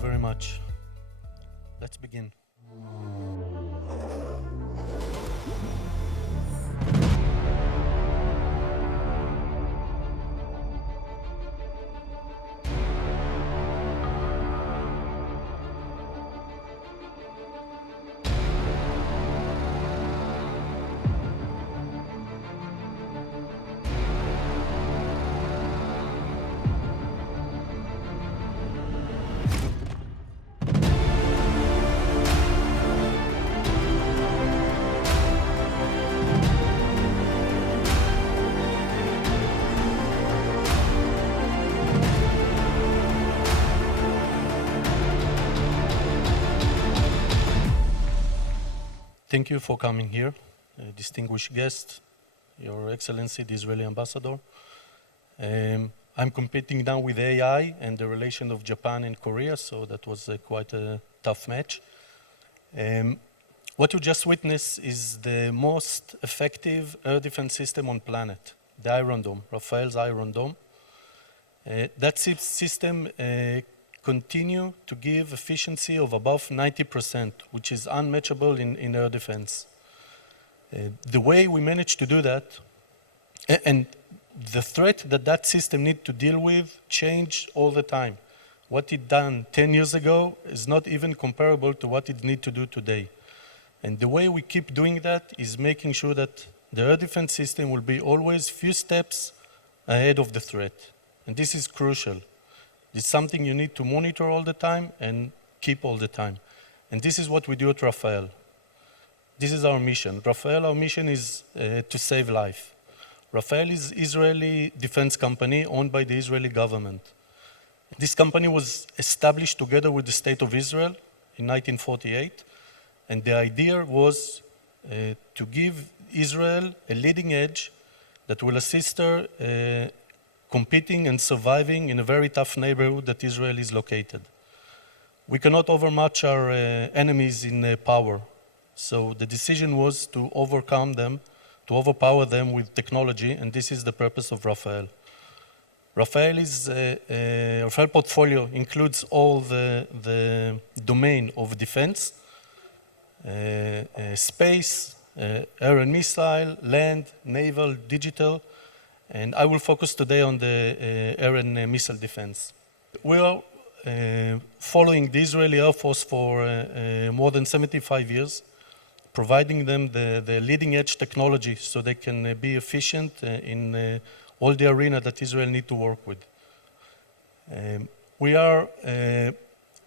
you very much. Let's begin. Thank you for coming here, distinguished guest, Your Excellency, the Israeli Ambassador. I'm competing now with AI and the relation of Japan and Korea, so that was quite a tough match. What you just witnessed is the most effective air defense system on planet, the Iron Dome, Rafael's Iron Dome. That system continue to give efficiency of above 90%, which is unmatchable in air defense. The way we managed to do that, and the threat that system need to deal with changed all the time. What it done 10 years ago is not even comparable to what it need to do today. And the way we keep doing that is making sure that the air defense system will be always few steps ahead of the threat. And this is crucial. It's something you need to monitor all the time and keep all the time. And this is what we do at Rafael. This is our mission. Rafael, our mission is to save life. Rafael is Israeli defense company owned by the Israeli government. This company was established together with the State of Israel in 1948. And the idea was to give Israel a leading edge that will assist her competing and surviving in a very tough neighborhood that Israel is located. We cannot overmatch our enemies in power. So the decision was to overcome them, to overpower them with technology, and this is the purpose of Rafael. Rafael portfolio includes all the domain of defense, space, air and missile, land, naval, digital, and I will focus today on the air and missile defense. We are following the Israeli Air Force for more than 75 years, providing them the leading edge technology so they can be efficient in all the arena that Israel need to work with.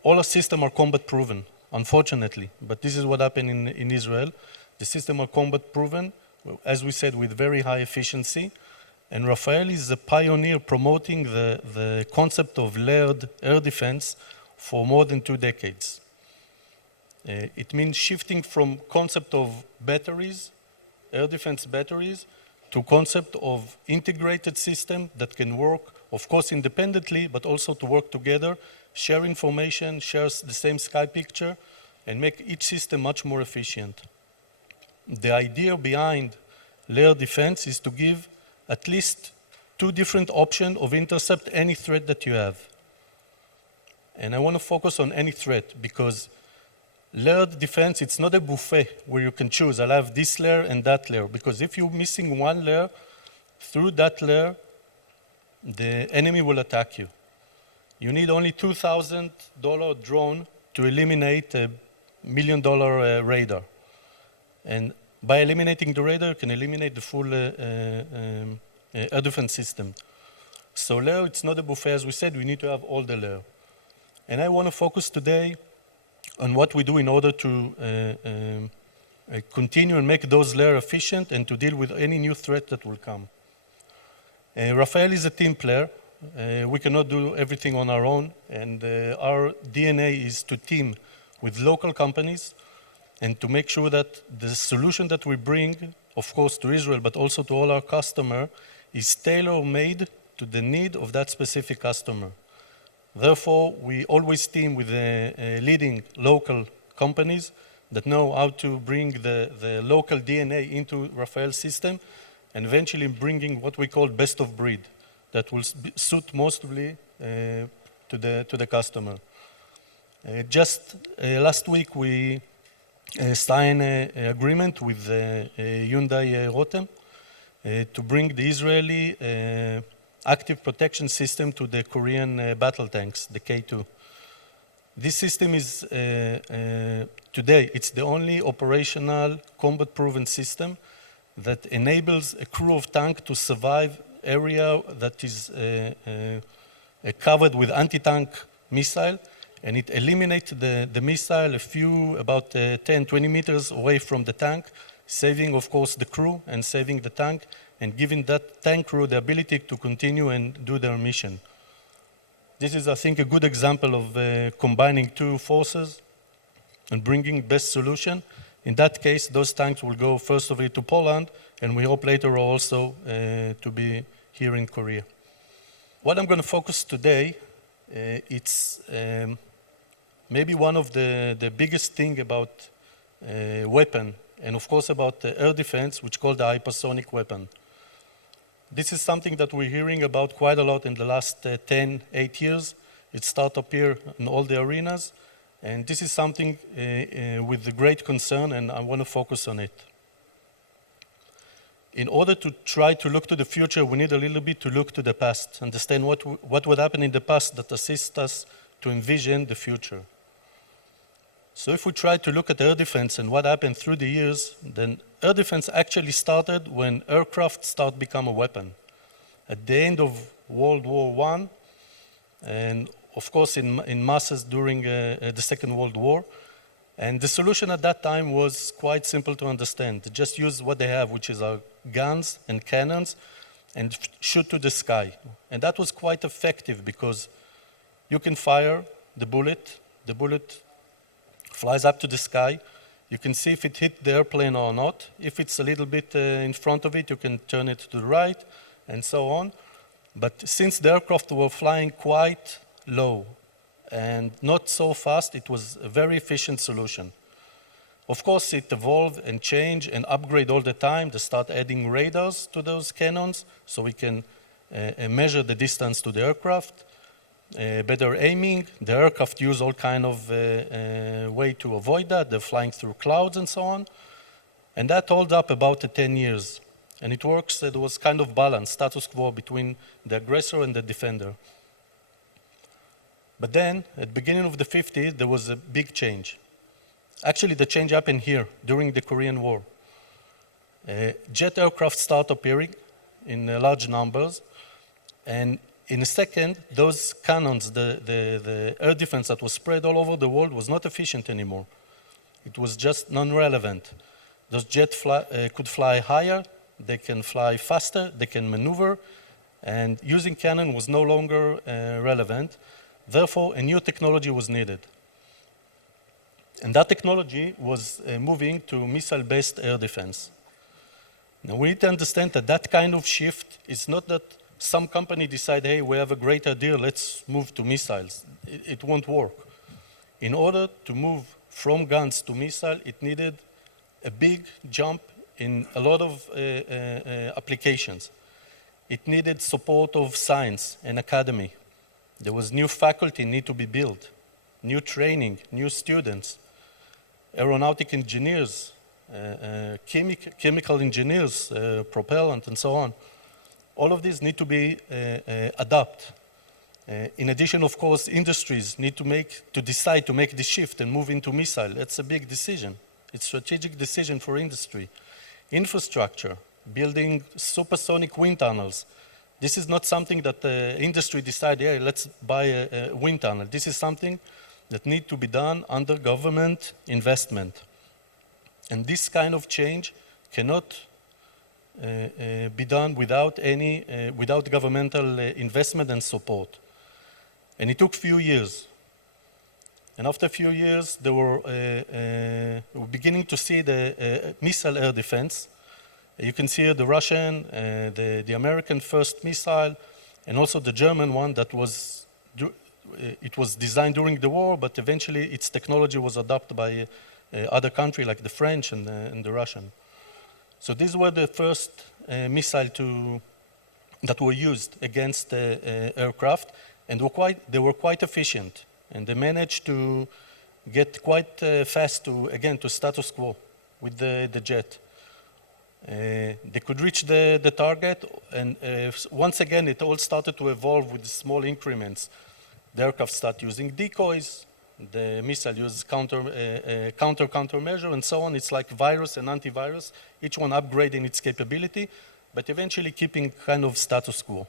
All our systems are combat proven, unfortunately, but this is what happened in Israel. The systems are combat proven, as we said, with very high efficiency. And Rafael is a pioneer promoting the concept of layered air defense for more than 2 decades. It means shifting from concept of batteries, air defense batteries, to concept of integrated system that can work, of course, independently, but also to work together, share information, share the same sky picture, and make each system much more efficient. The idea behind layered defense is to give at least 2 different options of intercept any threat that you have. And I want to focus on any threat because layered defense, it's not a buffet where you can choose, I'll have this layer and that layer, because if you're missing one layer, through that layer, the enemy will attack you. You need only $2,000 drone to eliminate a $1 million radar. And by eliminating the radar, you can eliminate the full air defense system. So layer, it's not a buffet, as we said, we need to have all the layer. And I want to focus today on what we do in order to continue and make those layers efficient and to deal with any new threat that will come. Rafael is a team player. We cannot do everything on our own, and our DNA is to team with local companies and to make sure that the solution that we bring, of course, to Israel, but also to all our customers, is tailor-made to the need of that specific customer. Therefore, we always team with leading local companies that know how to bring the local DNA into Rafael's system and eventually bringing what we call best of breed that will suit mostly to the customer. Just last week, we signed an agreement with Hyundai Rotem to bring the Israeli active protection system to the Korean battle tanks, the K2. This system is, today, it's the only operational combat-proven system that enables a crew of tank to survive area that is covered with anti-tank missile, and it eliminates the missile about 10, 20 meters away from the tank, saving, of course, the crew and saving the tank, and giving that tank crew the ability to continue and do their mission. This is, I think, a good example of combining two forces and bringing best solution. In that case, those tanks will go first of all to Poland, and we hope later also to be here in Korea. What I'm going to focus today, it's maybe one of the biggest thing about weapon, and of course about air defense, which is called the hypersonic weapon. This is something that we're hearing about quite a lot in the last 8 years. It started up here in all the arenas, and this is something with great concern, and I want to focus on it. In order to try to look to the future, we need a little bit to look to the past, understand what would happen in the past that assists us to envision the future. So if we try to look at air defense and what happened through the years, then air defense actually started when aircraft started to become a weapon. At the end of World War I, and of course in masses during the Second World War, and the solution at that time was quite simple to understand. Just use what they have, which is our guns and cannons, and shoot to the sky. And that was quite effective because you can fire the bullet flies up to the sky. You can see if it hit the airplane or not. If it's a little bit in front of it, you can turn it to the right, and so on. But since the aircraft were flying quite low and not so fast, it was a very efficient solution. Of course, it evolved and changed and upgrade all the time. They start adding radars to those cannons so we can measure the distance to the aircraft. Better aiming. The aircraft use all kind of way to avoid that. They're flying through clouds and so on. And that held up about 10 years. And it works, it was kind of balanced, status quo between the aggressor and the defender. But then, at the beginning of the 50s, there was a big change. Actually, the change happened here, during the Korean War. Jet aircraft start appearing in large numbers, and in a second, those cannons, the air defense that was spread all over the world was not efficient anymore. It was just non-relevant. Those jets could fly higher, they can fly faster, they can maneuver, and using cannon was no longer relevant. Therefore, a new technology was needed. And that technology was moving to missile-based air defense. Now, we need to understand that that kind of shift is not that some company decide, hey, we have a great idea, let's move to missiles. It won't work. In order to move from guns to missile, it needed a big jump in a lot of applications. It needed support of science and academy. There was new faculty need to be built, new training, new students, aeronautic engineers, chemical engineers, propellant, and so on. All of these need to be adapted. In addition, of course, industries need to decide to make the shift and move into missile. It's a big decision. It's a strategic decision for industry. Infrastructure, building supersonic wind tunnels. This is not something that the industry decide, yeah, let's buy a wind tunnel. This is something that needs to be done under government investment. And this kind of change cannot be done without governmental investment and support. And it took a few years. And after a few years, they were beginning to see the missile air defense. You can see here the Russian, the American first missile, and also the German one that was, it was designed during the war, but eventually its technology was adopted by other countries like the French and the Russian. So these were the first missiles that were used against aircraft, and they were quite efficient. And they managed to get quite fast to status quo with the jet. They could reach the target, and once again, it all started to evolve with small increments. The aircraft start using decoys, the missile uses countermeasure, and so on. It's like virus and antivirus, each one upgrading its capability, but eventually keeping kind of status quo.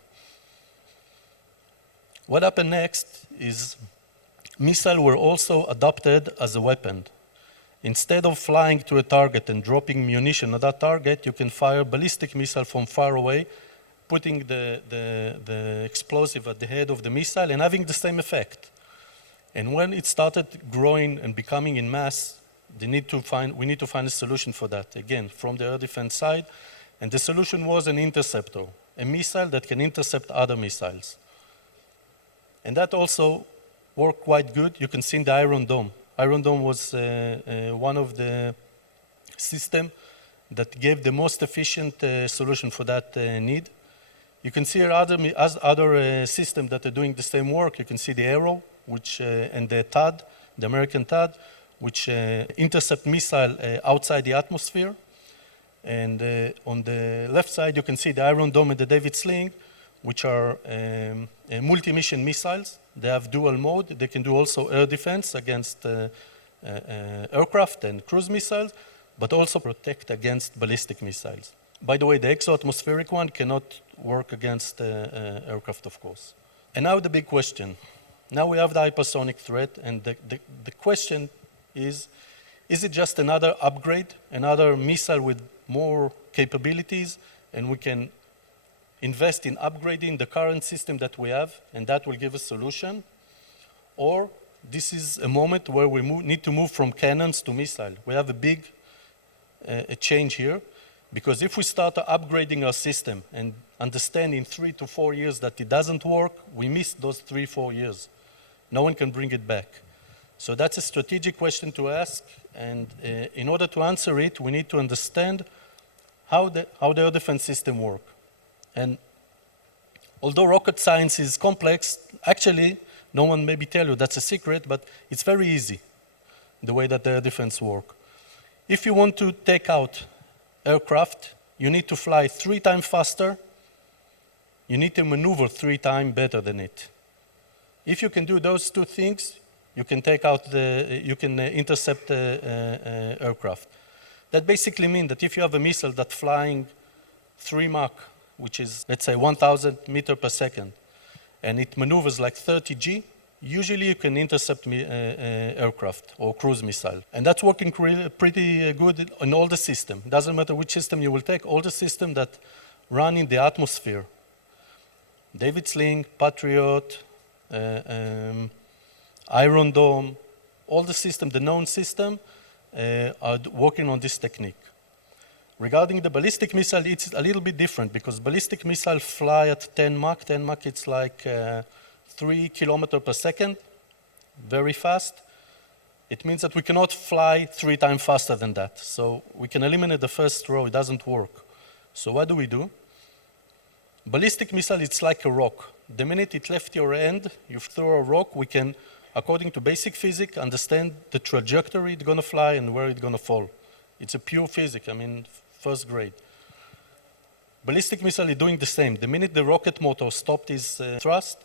What happened next is missiles were also adopted as a weapon. Instead of flying to a target and dropping munition at that target, you can fire ballistic missile from far away, putting the explosive at the head of the missile and having the same effect. And when it started growing and becoming in mass, we need to find a solution for that, again, from the air defense side. And the solution was an interceptor, a missile that can intercept other missiles. And that also worked quite good. You can see in the Iron Dome. Iron Dome was one of the systems that gave the most efficient solution for that need. You can see other systems that are doing the same work. You can see the Arrow, and the TAD, the American TAD, which intercept missile outside the atmosphere. And on the left side, you can see the Iron Dome and the David Sling, which are multi-mission missiles. They have dual mode. They can do also air defense against aircraft and cruise missiles, but also protect against ballistic missiles. By the way, the exo-atmospheric one cannot work against aircraft, of course. And now the big question. Now we have the hypersonic threat, and the question is it just another upgrade, another missile with more capabilities, and we can invest in upgrading the current system that we have, and that will give a solution? Or this is a moment where we need to move from cannons to missile. We have a big change here, because if we start upgrading our system and understand in 3 to 4 years that it doesn't work, we miss those 3-4 years. No one can bring it back. So that's a strategic question to ask, and in order to answer it, we need to understand how the air defense system works. And although rocket science is complex, actually, no one maybe tell you that's a secret, but it's very easy, the way that the air defense works. If you want to take out aircraft, you need to fly 3 times faster. You need to maneuver 3 times better than it. If you can do those 2 things, you can intercept aircraft. That basically means that if you have a missile that's flying 3 Mach, which is, let's say, 1,000 meters per second, and it maneuvers like 30 G, usually you can intercept aircraft or cruise missile. And that's working pretty good in all the system. It doesn't matter which system you will take, all the systems that run in the atmosphere. David Sling, Patriot, Iron Dome, all the system, the known system, are working on this technique. Regarding the ballistic missile, it's a little bit different because ballistic missiles fly at 10 Mach. 10 Mach, it's like 3 kilometers per second, very fast. It means that we cannot fly 3 times faster than that. So we can eliminate the first row, it doesn't work. So what do? Ballistic missile, it's like a rock. The minute it left your hand, you throw a rock, we can, according to basic physics, understand the trajectory it's gonna fly and where it's gonna fall. It's a pure physics, first grade. Ballistic missile is doing the same. The minute the rocket motor stopped its thrust,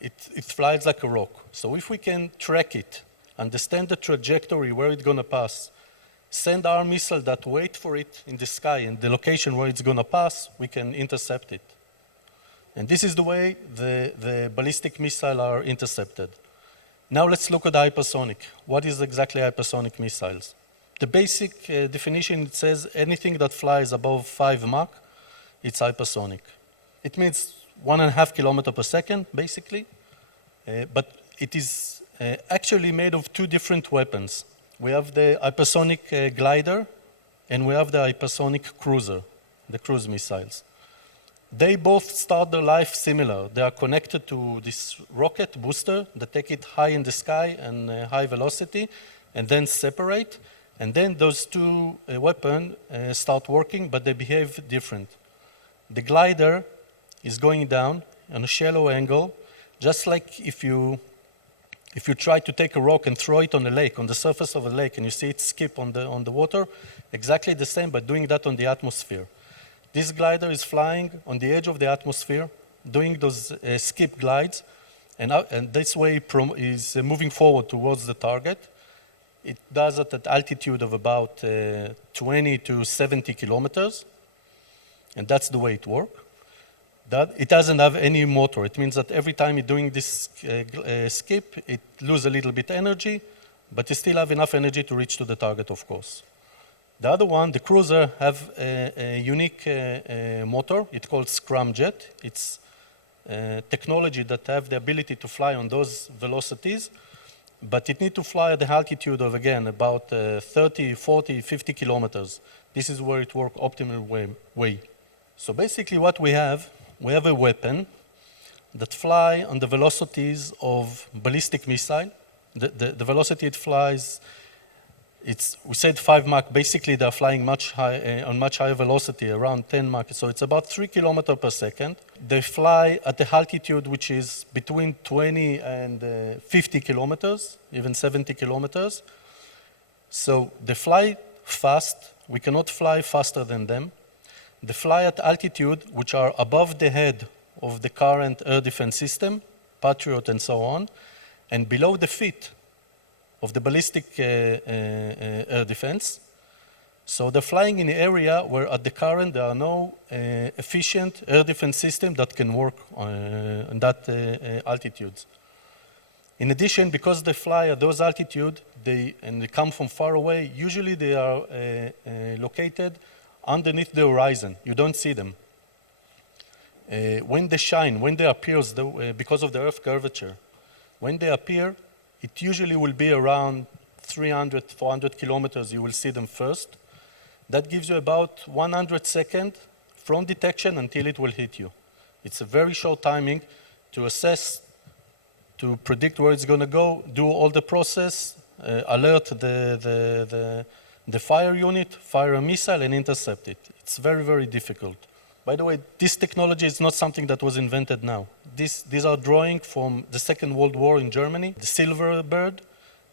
it flies like a rock. So if we can track it, understand the trajectory, where it's gonna pass, send our missile that wait for it in the sky and the location where it's gonna pass, we can intercept it. And this is the way the ballistic missiles are intercepted. Now let's look at the hypersonic. What is exactly hypersonic missiles? The basic definition, it says anything that flies above 5 Mach, it's hypersonic. It means 1.5 kilometers per second, basically. But it is actually made of 2 different weapons. We have the hypersonic glider, and we have the hypersonic cruiser, the cruise missiles. They both start their life similar. They are connected to this rocket booster that take it high in the sky and high velocity, and then separate. And then those 2 weapons start working, but they behave different. The glider is going down on a shallow angle, just like if you if you try to take a rock and throw it on a lake, on the surface of a lake, and you see it skip on the water, exactly the same, but doing that on the atmosphere. This glider is flying on the edge of the atmosphere, doing those skip glides, and this way is moving forward towards the target. It does it at altitude of about 20 to 70 kilometers, and that's the way it works. It doesn't have any motor. It means that every time you're doing this skip, it loses a little bit energy, but you still have enough energy to reach to the target, of course. The other one, the cruiser, have a unique motor. It's called scramjet. It's technology that have the ability to fly on those velocities, but it needs to fly at the altitude of, again, about 30, 40, 50 kilometers. This is where it works optimal way. So basically what we have a weapon that fly on the velocities of ballistic missile. The velocity it flies, we said 5 Mach. Basically, they're flying on much higher velocity, around 10 Mach. So it's about 3 kilometers per second. They fly at the altitude which is between 20 and 50 kilometers, even 70 kilometers. So they fly fast. We cannot fly faster than them. They fly at altitude which are above the head of the current air defense system, Patriot and so on, and below the feet of the ballistic air defense. So they're flying in an area where at the current there are no efficient air defense system that can work on that altitudes. In addition, because they fly at those altitudes and they come from far away, usually they are located underneath the horizon. You don't see them. When they shine, when they appear, because of the Earth curvature, when they appear, it usually will be around 300, 400 kilometers. You will see them first. That gives you about 100 seconds from detection until it will hit you. It's a very short timing to assess, to predict where it's going to go, do all the process, alert the fire unit, fire a missile, and intercept it. It's very, very difficult. By the way, this technology is not something that was invented now. These are drawings from the Second World War in Germany, the Silver Bird.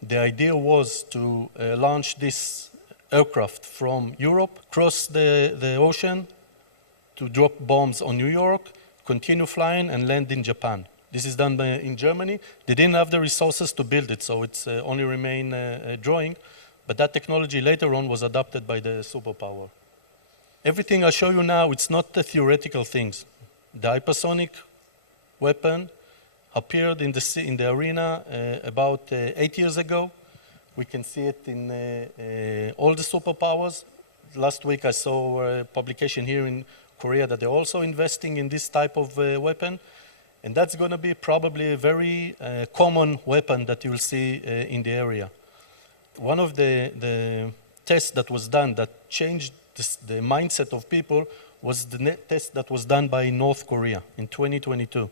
The idea was to launch this aircraft from Europe, cross the ocean to drop bombs on New York, continue flying, and land in Japan. This is done in Germany. They didn't have the resources to build it, so it's only remain a drawing. But that technology later on was adopted by the superpower. Everything I show you now, it's not the theoretical things. The hypersonic weapon appeared in the arena about 8 years ago. We can see it in all the superpowers. Last week I saw a publication here in Korea that they're also investing in this type of weapon. And that's going to be probably a very common weapon that you'll see in the area. One of the tests that was done that changed the mindset of people was the test that was done by North Korea in 2022.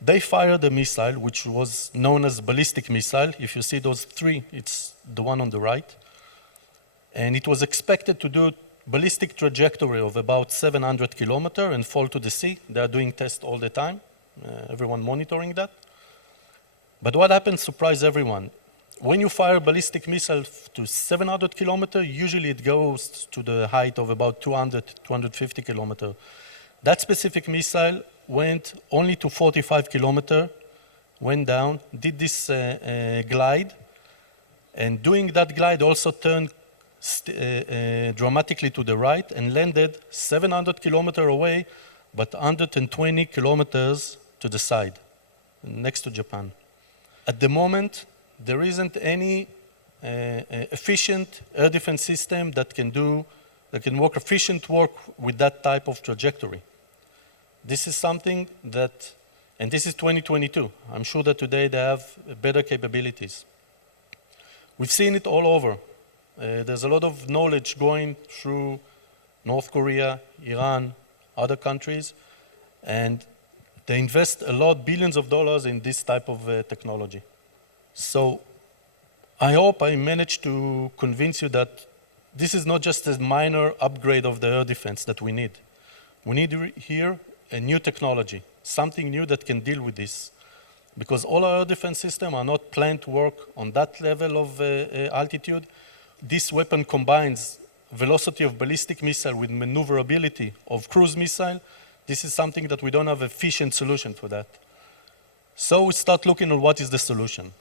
They fired a missile which was known as ballistic missile. If you see those three, it's the one on the right. And it was expected to do ballistic trajectory of about 700 kilometers and fall to the sea. They are doing tests all the time, everyone monitoring that. But what happened surprised everyone. When you fire a ballistic missile to 700 kilometers, usually it goes to the height of about 200, 250 kilometers. That specific missile went only to 45 kilometers, went down, did this glide, and doing that glide also turned dramatically to the right and landed 700 kilometers away, but 120 kilometers to the side, next to Japan. At the moment, there isn't any efficient air defense system that can work efficient work with that type of trajectory. This is something that, and this is 2022. I'm sure that today they have better capabilities. We've seen it all over. There's a lot of knowledge going through North Korea, Iran, other countries, and they invest a lot, billions of dollars in this type of technology. So I hope I managed to convince you that this is not just a minor upgrade of the air defense that we need. We need here a new technology, something new that can deal with this. because all our air defense systems are not planned to work on that level of altitude. This weapon combines velocity of ballistic missile with maneuverability of cruise missile. This is something that we don't have efficient solution for that. So we start looking at what is the solution.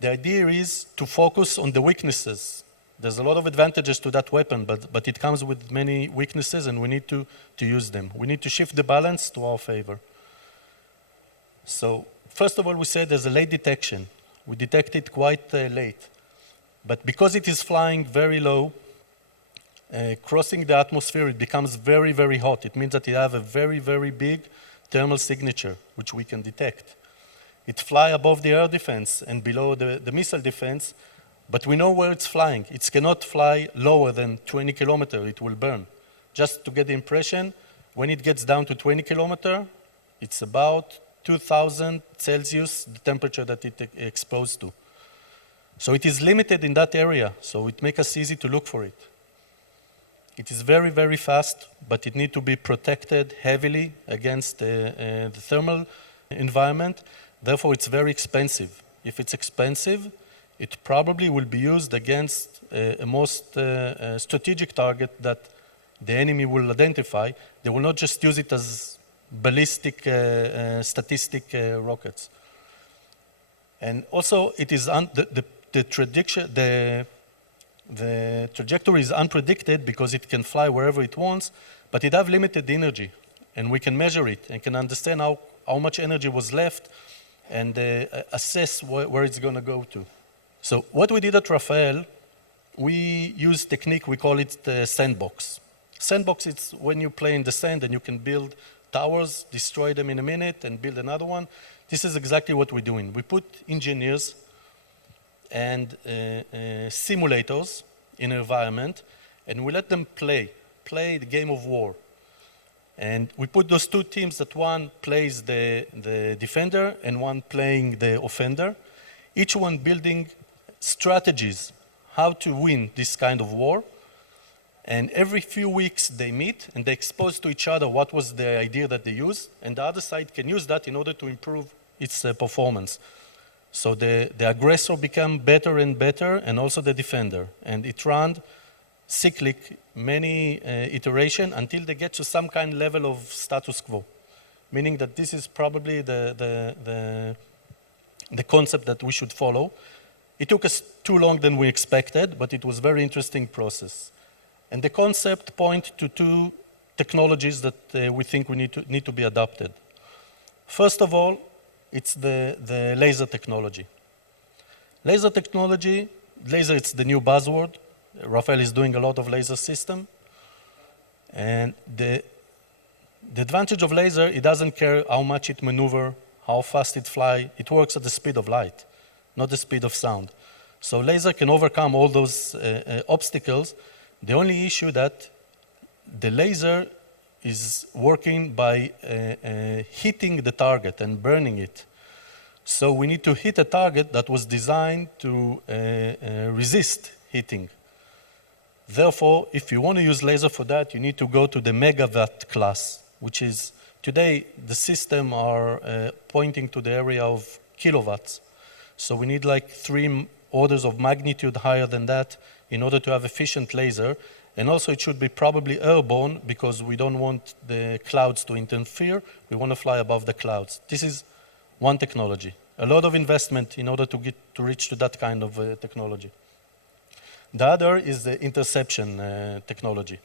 The idea is to focus on the weaknesses. There's a lot of advantages to that weapon, but it comes with many weaknesses, and we need to use them. We need to shift the balance to our favor. So first of all, we said there's a late detection. We detect it quite late. But because it is flying very low, crossing the atmosphere, it becomes very, very hot. It means that it has a very, very big thermal signature, which we can detect. It flies above the air defense and below the missile defense, but we know where it's flying. It cannot fly lower than 20 kilometers. It will burn. Just to get the impression, when it gets down to 20 kilometers, it's about 2,000 Celsius, the temperature that it exposed to. So it is limited in that area, so it makes us easy to look for it. It is very, very fast, but it needs to be protected heavily against the thermal environment. Therefore, it's very expensive. If it's expensive, it probably will be used against a most strategic target that the enemy will identify. They will not just use it as ballistic statistic rockets. And also, it is the trajectory is unpredicted because it can fly wherever it wants, but it has limited energy, and we can measure it and can understand how much energy was left and assess where it's going to go to. So what we did at Rafael, we use technique, we call it the Sandbox. Sandbox, it's when you play in the sand and you can build towers, destroy them in a minute, and build another one. This is exactly what we're doing. We put engineers and simulators in an environment, and we let them play the game of war. And we put those two teams that one plays the defender and one playing the offender, each one building strategies how to win this kind of war. And every few weeks they meet and they expose to each other what was the idea that they used, and the other side can use that in order to improve its performance. So the aggressor become better and better, and also the defender. And it ran cyclic, many iteration until they get to some kind of level of status quo, meaning that this is probably the concept that we should follow. It took us too long than we expected, but it was a very interesting process. And the concept points to two technologies that we think we need to be adopted. First of all, it's the laser technology. Laser technology, it's the new buzzword. Rafael is doing a lot of laser system. And the advantage of laser, it doesn't care how much it maneuver, how fast it fly. It works at the speed of light, not the speed of sound. So laser can overcome all those obstacles. The only issue that the laser is working by hitting the target and burning it. So we need to hit a target that was designed to resist hitting. Therefore, if you want to use laser for that, you need to go to the megawatt class, which is today the system are pointing to the area of kilowatts. So we need like 3 orders of magnitude higher than that in order to have efficient laser. And also it should be probably airborne because we don't want the clouds to interfere. We want to fly above the clouds. This is one technology. A lot of investment in order to reach to that kind of technology. The other is the interception technology.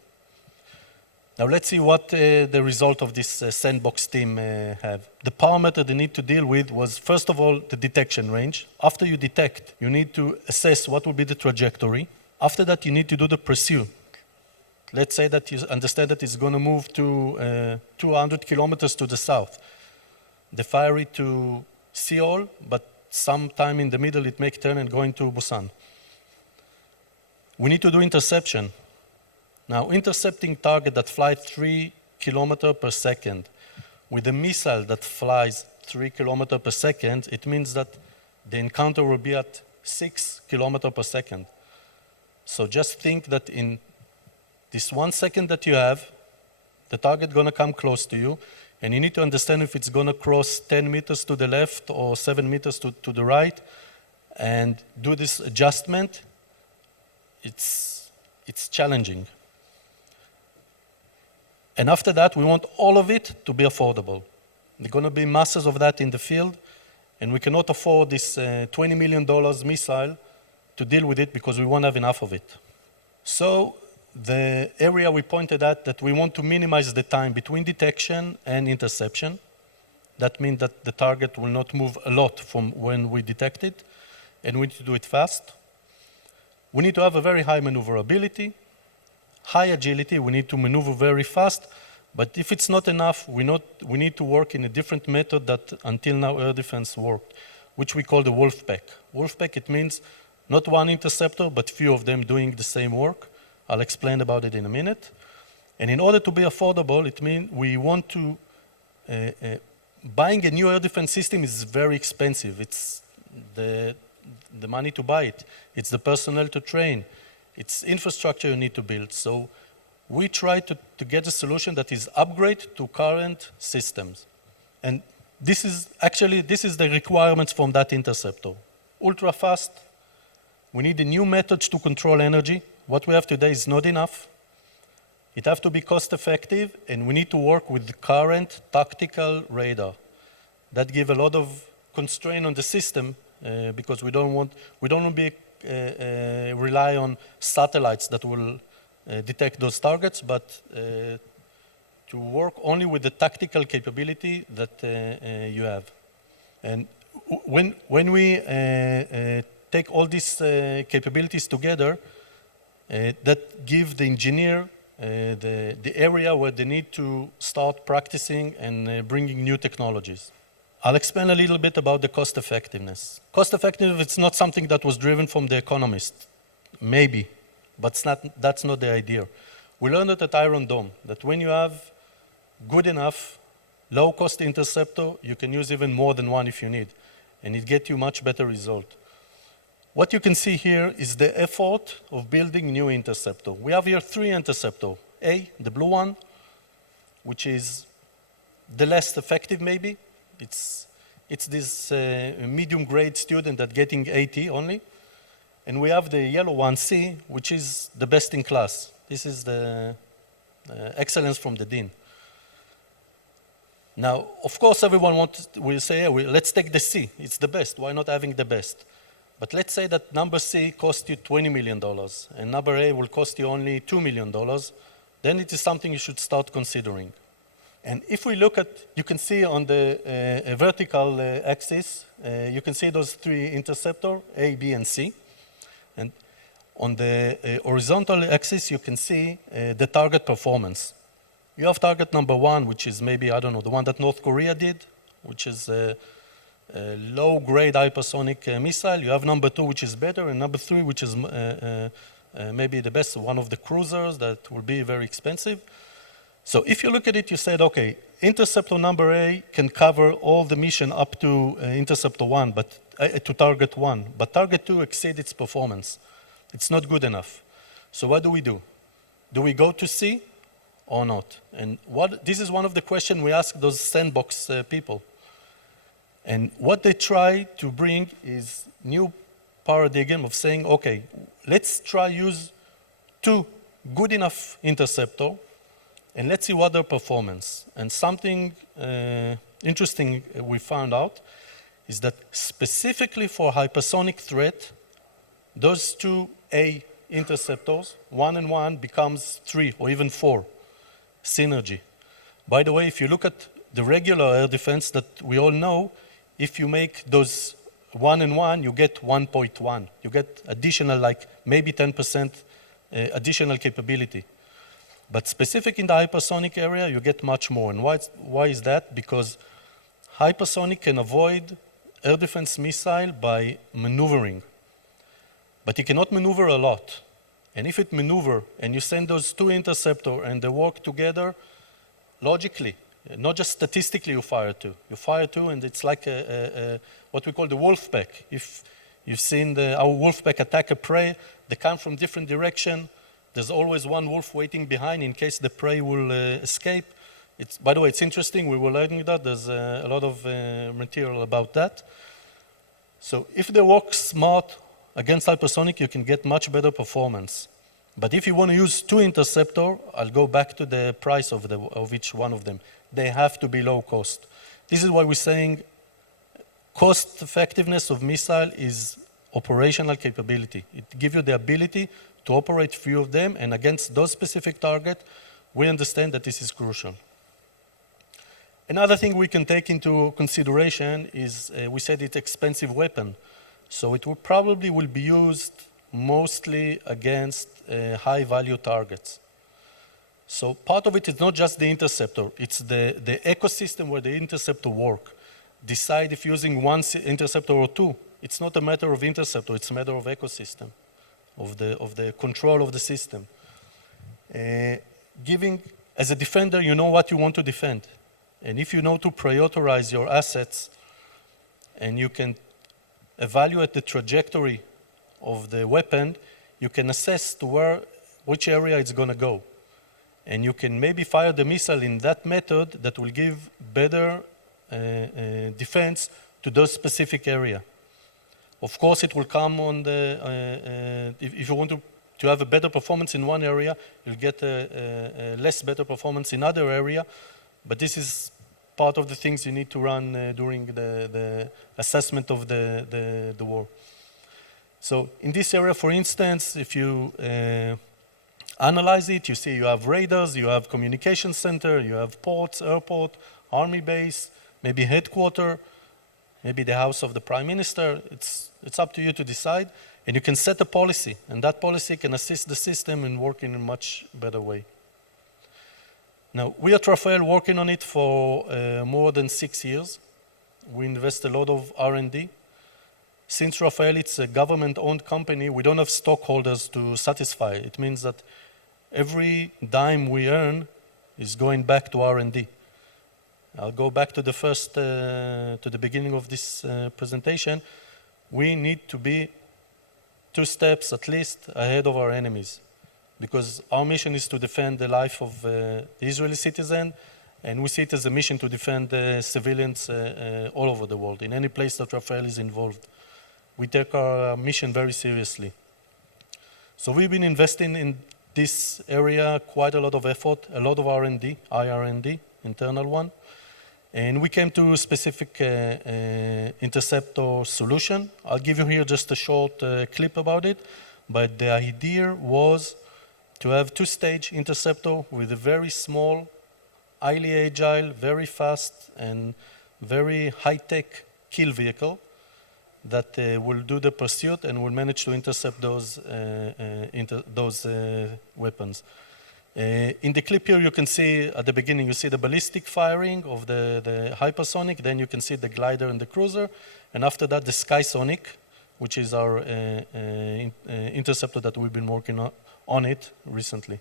Now let's see what the result of this Sandbox team have. The parameter they need to deal with was, first of all, the detection range. After you detect, you need to assess what will be the trajectory. After that, you need to do the pursuit. Let's say that you understand that it's going to move to 200 kilometers to the south. They fire it to Seoul, but sometime in the middle it may turn and go into Busan. We need to do interception. Now, intercepting target that flies 3 kilometers per second with a missile that flies 3 kilometers per second, it means that the encounter will be at 6 kilometers per second. So just think that in this 1 second that you have, the target going to come close to you. and you need to understand if it's going to cross 10 meters to the left or 7 meters to the right, and do this adjustment. It's challenging. And after that, we want all of it to be affordable. There are going to be masses of that in the field, and we cannot afford this $20 million missile to deal with it because we won't have enough of it. So the area we pointed at that we want to minimize the time between detection and interception. That means that the target will not move a lot from when we detect it, and we need to do it fast. We need to have a very high maneuverability, high agility. We need to maneuver very fast, but if it's not enough, we need to work in a different method that until now air defense worked, which we call the wolf pack. Wolf pack, it means not one interceptor, but few of them doing the same work. I'll explain about it in a minute. And in order to be affordable, it means we want to, buying a new air defense system is very expensive. It's the money to buy it. It's the personnel to train. It's infrastructure you need to build. So we try to get a solution that is upgrade to current systems. And this is the requirements from that interceptor. Ultra fast. We need a new methods to control energy. What we have today is not enough. It has to be cost effective, and we need to work with the current tactical radar. That gives a lot of constraint on the system because we don't want to rely on satellites that will detect those targets, but to work only with the tactical capability that you have. And when we take all these capabilities together, that give the engineer the area where they need to start practicing and bringing new technologies. I'll explain a little bit about the cost effectiveness. Cost effectiveness, it's not something that was driven from the economist, maybe, but that's not the idea. We learned it at Iron Dome, that when you have good enough, low-cost interceptor, you can use even more than one if you need, and it gets you much better result. What you can see here is the effort of building new interceptor. We have here 3 interceptors. A, the blue one, which is the less effective maybe. It's this medium grade student that getting 80 only. And we have the yellow one, C, which is the best in class. This is the excellence from the dean. Now, of course, everyone will say, let's take the C. It's the best. Why not having the best? But let's say that number C cost you $20 million, and number A will cost you only $2 million. Then it is something you should start considering. And if we look at, you can see on the vertical axis, you can see those 3 interceptors, A, B, and C. And on the horizontal axis, you can see the target performance. You have target number 1, which is maybe, I don't know, the one that North Korea did, which is a low-grade hypersonic missile. You have number 2, which is better, and number 3, which is maybe the best, one of the cruisers that will be very expensive. So if you look at it, you said, okay, interceptor number A can cover all the mission up to interceptor 1, but to target 1, but target 2 exceeds its performance. It's not good enough. So what do? Do we go to C or not? And this is one of the questions we ask those Sandbox people. And what they try to bring is new paradigm of saying, okay, let's try use 2 good enough interceptor, and let's see what their performance. And something interesting we found out is that specifically for hypersonic threat, those 2 A interceptors, 1 and 1 becomes 3 or even 4 synergy. By the way, if you look at the regular air defense that we all know, if you make those 1 and 1, you get 1.1. You get additional, like maybe 10% additional capability. But specific in the hypersonic area, you get much more. And why is that? Because hypersonic can avoid air defense missile by maneuvering. But it cannot maneuver a lot. And if it maneuver, and you send those 2 interceptors and they work together, logically, not just statistically you fire 2. You fire 2 and it's like what we call the wolf pack. If you've seen our wolf pack attack a prey, they come from different direction. There's always one wolf waiting behind in case the prey will escape. By the way, it's interesting. We were learning that. There's a lot of material about that. So if they work smart against hypersonic, you can get much better performance. But if you want to use 2 interceptor, I'll go back to the price of each one of them. They have to be low cost. This is why we're saying cost effectiveness of missile is operational capability. It gives you the ability to operate few of them, and against those specific targets, we understand that this is crucial. Another thing we can take into consideration is, we said it's expensive weapon. So it will probably be used mostly against high-value targets. So part of it is not just the interceptor, it's the ecosystem where the interceptor work. Decide if using one interceptor or 2. It's not a matter of interceptor, it's a matter of ecosystem, of the control of the system. As a defender, you know what you want to defend. And if you know to prioritize your assets, and you can evaluate the trajectory of the weapon, you can assess to which area it's going to go. And you can maybe fire the missile in that method that will give better defense to those specific area. Of course, it will come on the, if you want to have a better performance in one area, you'll get a less better performance in other area, but this is part of the things you need to run during the assessment of the war. So in this area, for instance, if you analyze it, you see you have radars, you have communication center, you have ports, airport, army base, maybe headquarters, maybe the house of the prime minister. It's up to you to decide. And you can set a policy, and that policy can assist the system in working in a much better way. Now, we at Rafael working on it for more than 6 years. We invest a lot of R&D. Since Rafael, it's a government-owned company, we don't have stockholders to satisfy. It means that every dime we earn is going back to R&D. I'll go back to the beginning of this presentation. We need to be 2 steps at least ahead of our enemies, because our mission is to defend the life of the Israeli citizen, and we see it as a mission to defend civilians all over the world, in any place that Rafael is involved. We take our mission very seriously. So we've been investing in this area quite a lot of effort, a lot of R&D, IR&D, internal one. And we came to a specific interceptor solution. I'll give you here just a short clip about it, but the idea was to have 2-stage interceptor with a very small, highly agile, very fast, and very high-tech kill vehicle that will do the pursuit and will manage to intercept those weapons. In the clip here, you can see at the beginning, you see the ballistic firing of the hypersonic, then you can see the glider and the cruiser, and after that, the skysonic, which is our interceptor that we've been working on it recently.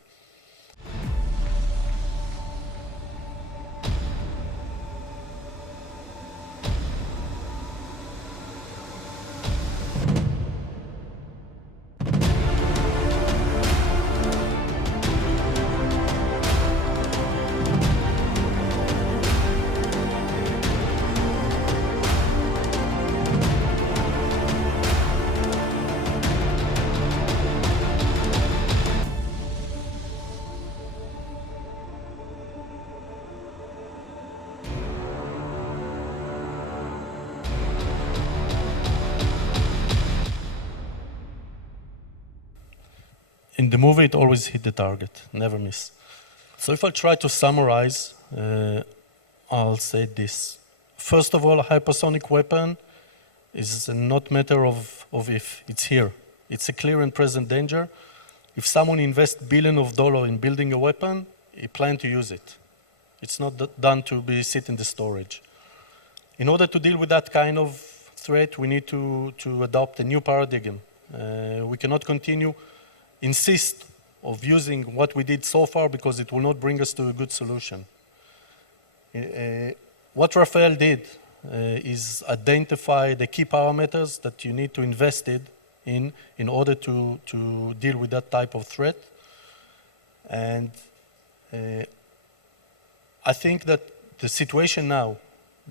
In the movie, it always hit the target, never miss. So if I try to summarize, I'll say this. First of all, a hypersonic weapon is not a matter of if, it's here. It's a clear and present danger. If someone invests billions of dollars in building a weapon, he plans to use it. It's not done to sit in the storage. In order to deal with that kind of threat, we need to adopt a new paradigm. We cannot continue insist of using what we did so far because it will not bring us to a good solution. What Rafael did is identify the key parameters that you need to invest in order to deal with that type of threat. And I think that the situation now,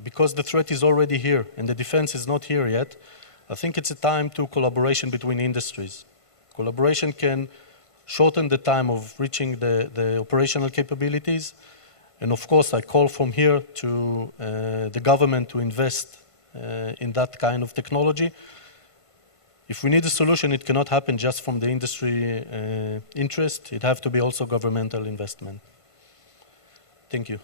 because the threat is already here and the defense is not here yet, I think it's a time to collaboration between industries. Collaboration can shorten the time of reaching the operational capabilities. And of course, I call from here to the government to invest in that kind of technology. If we need a solution, it cannot happen just from the industry interest. It has to be also governmental investment. Thank you.